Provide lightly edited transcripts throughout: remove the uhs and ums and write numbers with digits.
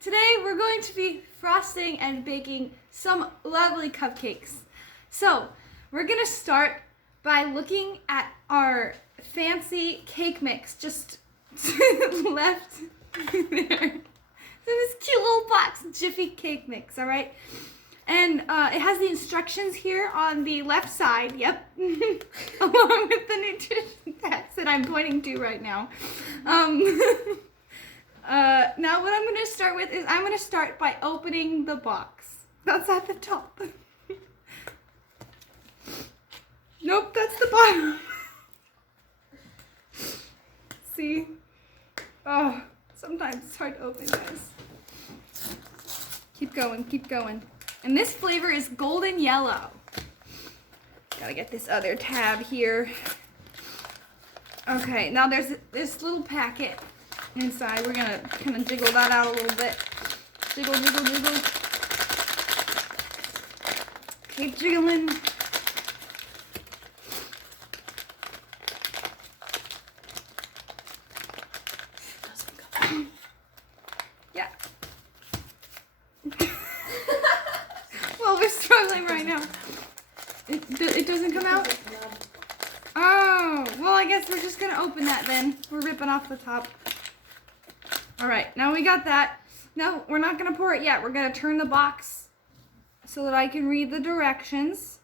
Today we're going to be frosting and baking some lovely cupcakes. So we're gonna start by looking at our fancy cake mix just to the left there. So this cute little box, Jiffy cake mix, all right? And it has the instructions here on the left side, yep, along with the nutrition text that I'm pointing to right now. Now what I'm going to start with is I'm going to start by opening the box. That's at the top. Nope, that's the bottom. See? Oh, sometimes it's hard to open, guys. Keep going, keep going. And this flavor is golden yellow. Gotta get this other tab here. Okay, now there's this little packet inside. We're gonna kind of jiggle that out a little bit. Jiggle, jiggle, jiggle. Keep jiggling. Yeah. Well, we're struggling right now. It doesn't come out? Oh, well, I guess we're just gonna open that then. We're ripping off the top. All right, now we got that. No, we're not gonna pour it yet. We're gonna turn the box so that I can read the directions.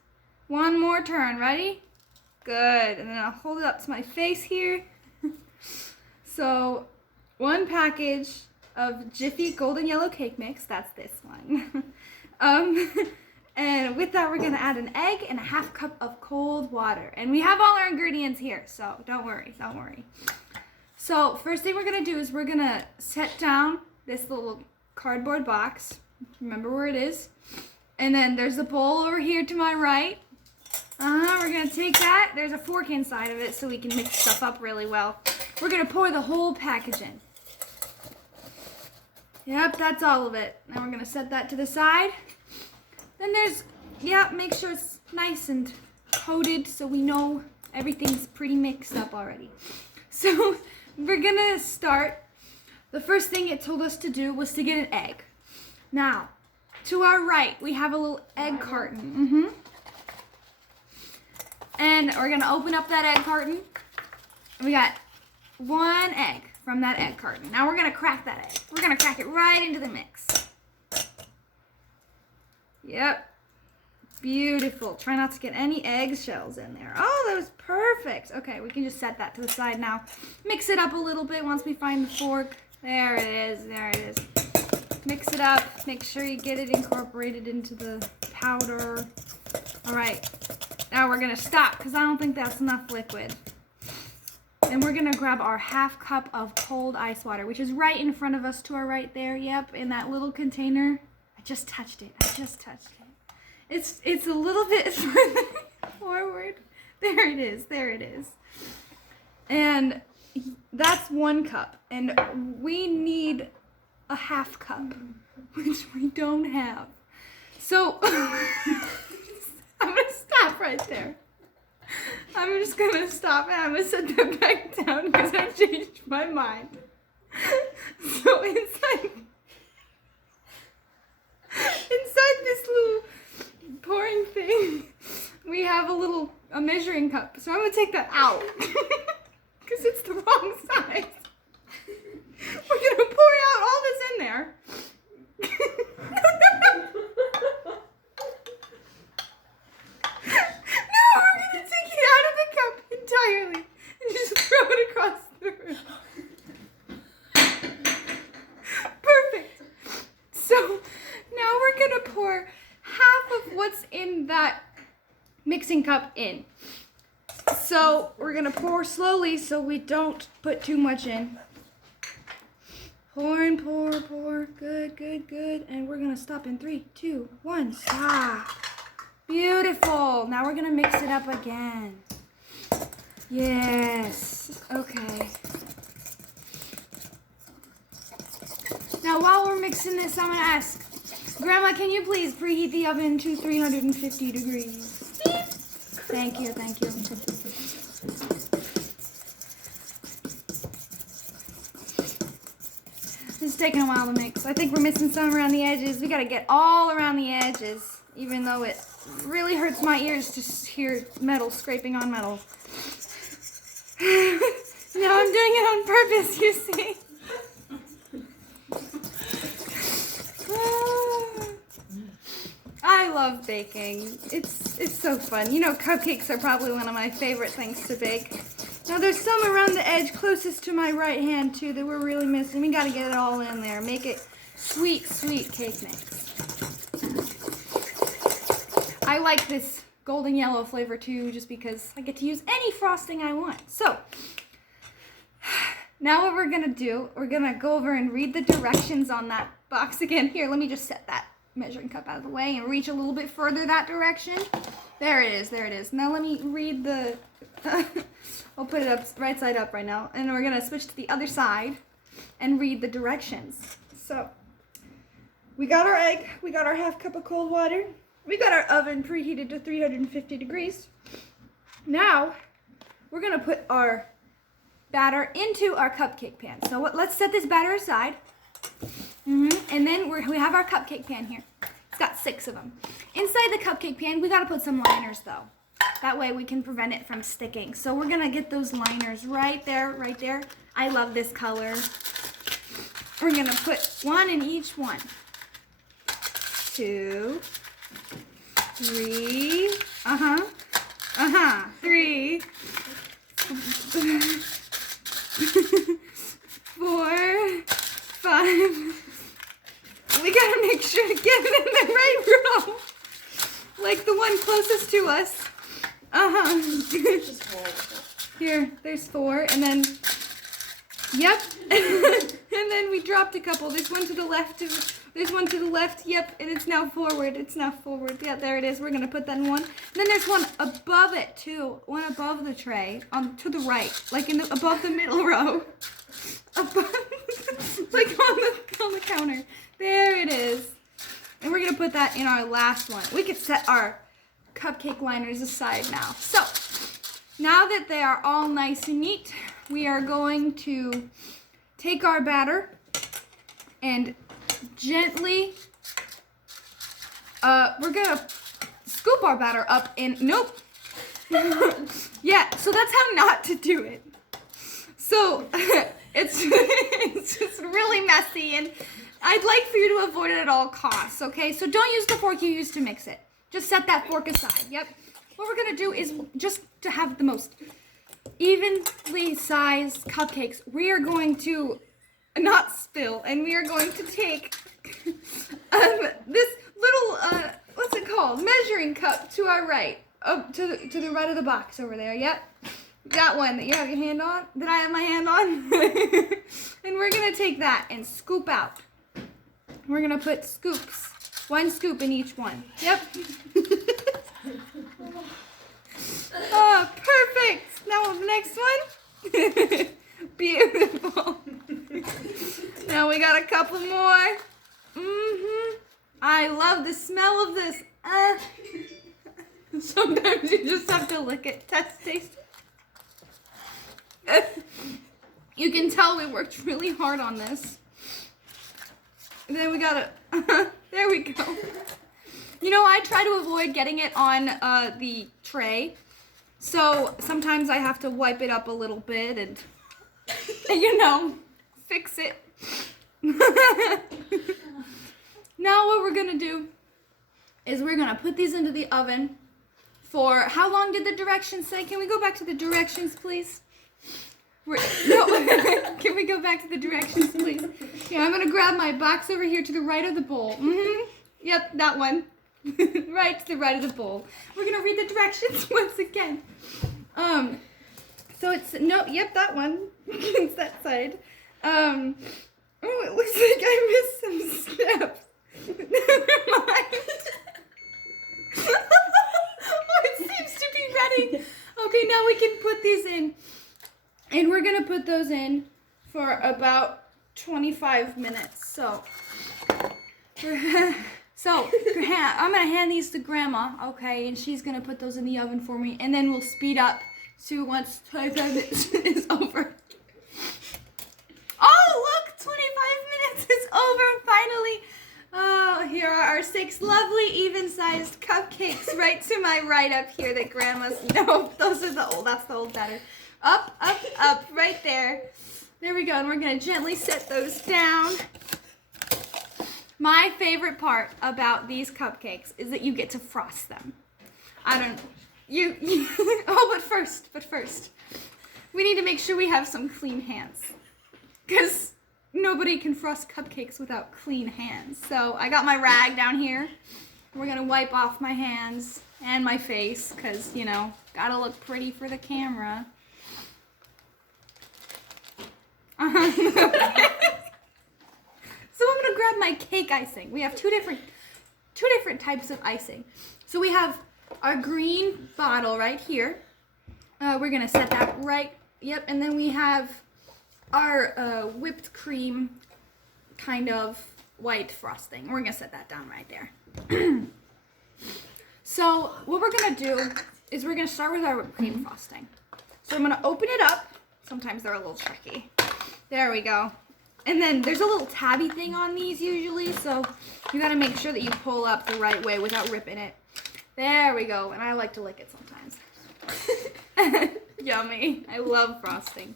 One more turn, ready? Good, and then I'll hold it up to my face here. So, one package of Jiffy Golden Yellow Cake Mix, that's this one. And with that, we're gonna add an egg and a half cup of cold water. And we have all our ingredients here, so don't worry, don't worry. So first thing we're gonna do is we're gonna set down this little cardboard box. Remember where it is. And then there's a bowl over here to my right. We're gonna take that. There's a fork inside of it so we can mix stuff up really well. We're gonna pour the whole package in. Yep, that's all of it. Now we're gonna set that to the side. Then there's, yeah, make sure it's nice and coated so we know everything's pretty mixed up already. So we're gonna start. The first thing it told us to do was to get an egg. Now, to our right, we have a little egg carton. And we're gonna open up that egg carton. We got one egg from that egg carton. Now we're gonna crack that egg. We're gonna crack it right into the mix. Yep. Beautiful. Try not to get any eggshells in there. Oh, that was perfect. Okay, we can just set that to the side now. Mix it up a little bit once we find the fork. There it is. There it is. Mix it up. Make sure you get it incorporated into the powder. All right. Now we're going to stop because I don't think that's enough liquid. And we're going to grab our half cup of cold ice water, which is right in front of us to our right there. Yep, in that little container. I just touched it. It's a little bit further forward. There it is. There it is. And that's 1 cup. And we need a half cup, which we don't have. So I'm going to stop right there. I'm just going to stop and I'm going to set that back down because I changed my mind. So inside this little pouring thing, we have a measuring cup. So I'm gonna take that out because it's the wrong size. We're gonna pour out all this in there. No, we're gonna take it out of the cup entirely and just throw it across the room. Perfect. So now we're gonna pour half of what's in that mixing cup in. So we're gonna pour slowly so we don't put too much in. Pour and pour, pour. Good, good, good. And we're gonna stop in 3, 2, 1. Stop. Beautiful. Now we're gonna mix it up again. Yes. Okay. Now while we're mixing this, I'm gonna ask, Grandma, can you please preheat the oven to 350 degrees? Beep. Thank you, thank you. just taking a while to mix. I think we're missing some around the edges. We gotta get all around the edges, even though it really hurts my ears to hear metal scraping on metal. No, I'm doing it on purpose, you see. I love baking. It's so fun. You know, cupcakes are probably one of my favorite things to bake. Now there's some around the edge closest to my right hand too that we're really missing. We gotta get it all in there. Make it sweet, sweet cake mix. I like this golden yellow flavor too, just because I get to use any frosting I want. So, now what we're gonna do, we're gonna go over and read the directions on that box again. Here, let me just set that measuring cup out of the way and reach a little bit further that direction. There it is, there it is. Now let me read the, I'll put it up right side up right now, and we're gonna switch to the other side and read the directions. So, we got our egg, we got our half cup of cold water, we got our oven preheated to 350 degrees. Now, we're gonna put our batter into our cupcake pan. So let's set this batter aside. And then we have our cupcake pan here. It's got 6 of them. Inside the cupcake pan, we gotta put some liners though. That way we can prevent it from sticking. So we're gonna get those liners right there, right there. I love this color. We're gonna put 1 in each one. 2, 3, 3, 4, 5. We gotta make sure to get it in the right row. Like the one closest to us. Here, there's 4, and then, yep. And then we dropped a couple. There's one to the left, there's one to the left, yep, and it's now forward. It's now forward. Yeah, there it is. We're gonna put that in one. And then there's one above it too. One above the tray, to the right, like above the middle row. Above, like on the counter. There it is. And we're gonna put that in our last one. We could set our cupcake liners aside now. So, now that they are all nice and neat, we are going to take our batter and gently, we're gonna scoop our batter up in, nope. Yeah, so that's how not to do it. So, it's just really messy, and I'd like for you to avoid it at all costs, okay? So don't use the fork you used to mix it. Just set that fork aside, yep. What we're gonna do is, just to have the most evenly sized cupcakes, we are going to not spill, and we are going to take this little, what's it called? Measuring cup to our right, to the right of the box over there, yep. That one that you have your hand on, that I have my hand on. And we're gonna take that and scoop out. We're gonna put scoops, 1 scoop in each one. Yep. Oh, perfect. Now the next one. Beautiful. Now we got a couple more. I love the smell of this. Sometimes you just have to lick it, taste it. You can tell we worked really hard on this. And then we gotta, there we go. You know, I try to avoid getting it on the tray. So sometimes I have to wipe it up a little bit and you know, fix it. Now what we're gonna do is we're gonna put these into the oven for, how long did the directions say? Can we go back to the directions, please? No. Can we go back to the directions, please? Yeah, I'm gonna grab my box over here to the right of the bowl. Yep, that one. Right to the right of the bowl. We're gonna read the directions once again. So it's, no, yep, that one. It's that side. Oh, it looks like I missed some steps. Never mind. Oh, it seems to be ready. Okay, now we can put these in. And we're gonna put those in for about 25 minutes. So, I'm gonna hand these to Grandma, okay, and she's gonna put those in the oven for me, and then we'll speed up to once 25 minutes is over. Oh, look, 25 minutes our 6 lovely even-sized cupcakes right to my right up here that Grandma's, no, those are the old, that's the old batter. Up, up, up, right there. There we go, and we're gonna gently set those down. My favorite part about these cupcakes is that you get to frost them. I don't, oh, but first, we need to make sure we have some clean hands. Because nobody can frost cupcakes without clean hands. So I got my rag down here. We're gonna wipe off my hands and my face, because, you know, gotta look pretty for the camera. So I'm gonna grab my cake icing. We have two different types of icing. So we have our green bottle right here. We're gonna set that right, yep, and then we have our whipped cream kind of white frosting. We're gonna set that down right there. So what we're gonna do is we're gonna start with our whipped cream frosting. So I'm gonna open it up. Sometimes they're a little tricky. There we go. And then there's a little tabby thing on these usually, so you gotta make sure that you pull up the right way without ripping it. There we go, and I like to lick it sometimes. Yummy. I love frosting.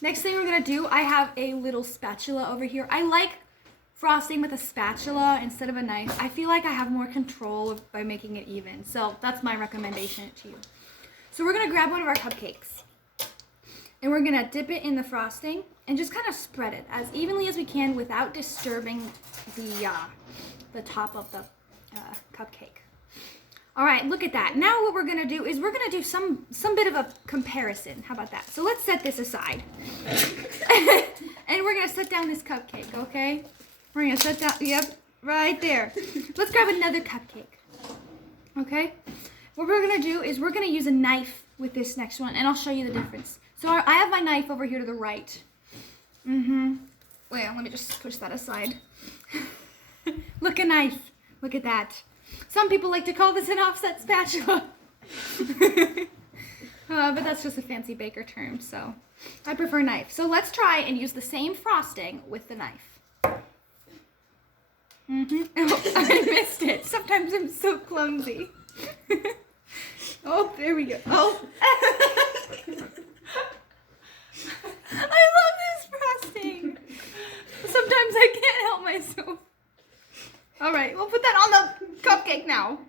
Next thing we're gonna do, I have a little spatula over here. I like frosting with a spatula instead of a knife. I feel like I have more control by making it even, so that's my recommendation to you. So we're gonna grab one of our cupcakes, and we're gonna dip it in the frosting and just kind of spread it as evenly as we can without disturbing the top of the cupcake. All right, look at that. Now what we're gonna do is we're gonna do some bit of a comparison. How about that? So let's set this aside. And we're gonna set down this cupcake, okay? We're gonna set down, yep, right there. Let's grab another cupcake, okay? What we're gonna do is we're gonna use a knife with this next one, and I'll show you the difference. So I have my knife over here to the right. Wait, let me just push that aside. Look, a knife. Look at that. Some people like to call this an offset spatula. But that's just a fancy baker term, so I prefer knife. So let's try and use the same frosting with the knife. Oh, I missed it. Sometimes I'm so clumsy. Oh, there we go. Oh. I love this frosting. Sometimes I can't help myself. All right, we'll put that on the cupcake now.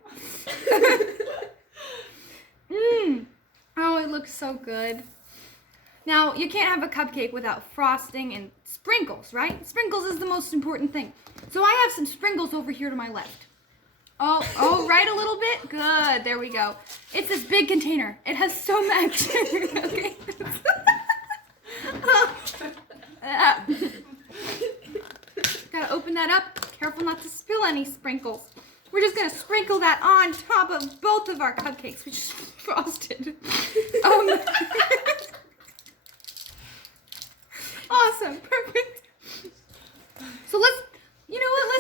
Oh, it looks so good. Now, you can't have a cupcake without frosting and sprinkles, right? Sprinkles is the most important thing. So I have some sprinkles over here to my left. Oh, right a little bit? Good, there we go. It's this big container. It has so much. Okay. Gotta open that up. Careful not to spill any sprinkles. We're just gonna sprinkle that on top of both of our cupcakes, which is frosted. Awesome, perfect. So let's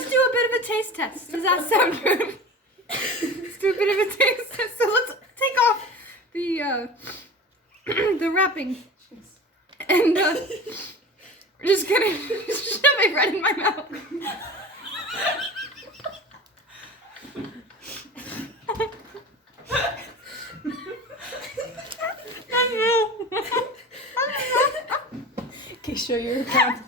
do a bit of a taste test. Does that sound good? Let's do a bit of a taste test. So let's take off the wrapping, and we're just gonna shove it right in my mouth. Can you show your account?